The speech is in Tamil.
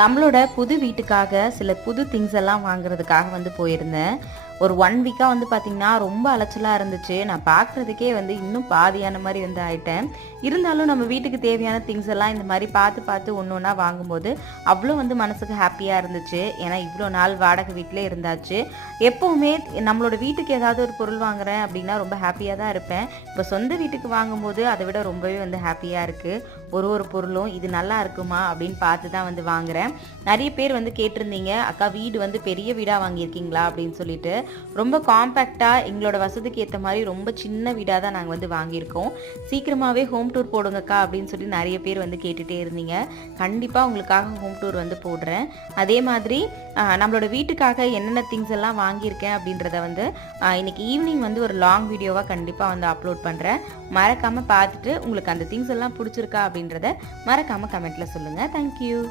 நம்மளோட புது வீட்டுக்காக சில புது திங்ஸ் எல்லாம் வாங்குறதுக்காக போயிருந்தேன். ஒரு 1 வீக்கா பார்த்தீங்கன்னா, ரொம்ப அலைச்சலா இருந்துச்சு. நான் பார்க்குறதுக்கே இன்னும் பாதியான மாரி ஆயிட்டேன். இருந்தாலும் நம்ம வீட்டுக்கு தேவையான திங்ஸ் எல்லாம் இந்த மாரி பார்த்து பார்த்து ஒண்ணு ஒண்ணா வாங்கும்போது, அவ்ளோ மனசுக்கு ஹேப்பியா இருந்துச்சு. ஏன்னா இவ்ளோ நாள் வாடகை வீட்லயே இருந்தாச்சு. எப்பவுமே நம்மளோட வீட்டுக்கு ஏதாவது ஒரு பொருள் வாங்குறேன் அப்படின்னா ரொம்ப ஹேப்பியா தான் இருப்பேன். இப்போ சொந்த வீட்டுக்கு வாங்கும்போது அதை விட ரொம்பவே ஹேப்பியா இருக்கு. ஒரு பொருளும் இது நல்லா இருக்குமா அப்படின்னு பார்த்து தான் வாங்குறேன். நிறைய பேர் கேட்டிருந்தீங்க, அக்கா வீடு பெரிய வீடா வாங்கியிருக்கீங்களா அப்படின்னு சொல்லிட்டு. ரொம்ப காம்பேக்டா எங்களோட வசதிக்கு ஏற்ற மாதிரி ரொம்ப சின்ன வீடாக தான் நாங்கள் வாங்கியிருக்கோம். சீக்கிரமாகவே ஹோம் டூர் போடுங்கக்கா அப்படின்னு சொல்லி நிறைய பேர் கேட்டுகிட்டே இருந்தீங்க. கண்டிப்பாக உங்களுக்காக ஹோம் டூர் போடுறேன். அதே மாதிரி நம்மளோட வீட்டுக்காக என்னென்ன திங்ஸ் எல்லாம் வாங்கியிருக்கேன் அப்படின்றத இன்னைக்கு ஈவினிங் ஒரு லாங் வீடியோவாக கண்டிப்பாக அப்லோட் பண்ணுறேன். மறக்காமல் பார்த்துட்டு உங்களுக்கு அந்த திங்ஸ் எல்லாம் பிடிச்சிருக்கா அப்படின்றத மறக்காமல் கமெண்ட்டில் சொல்லுங்கள். தேங்க்யூ.